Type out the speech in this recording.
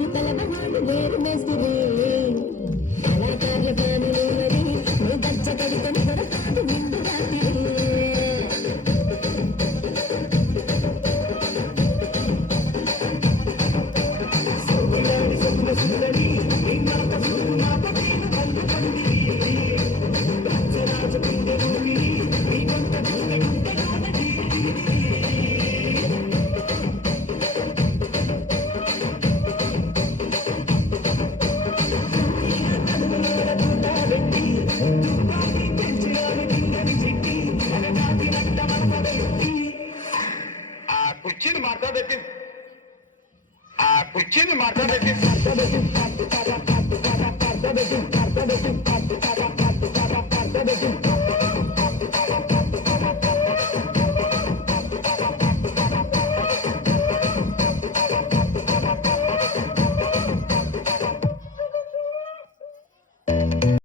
పేరు కలవనాడు వేరు మేస్తిరి కళాకారుల ప్రాణులు మరి నువ్వు గచ్చ కడితే నిద్రపాటు నిండు రాత్రి కుర్చీని మాట్లాడేది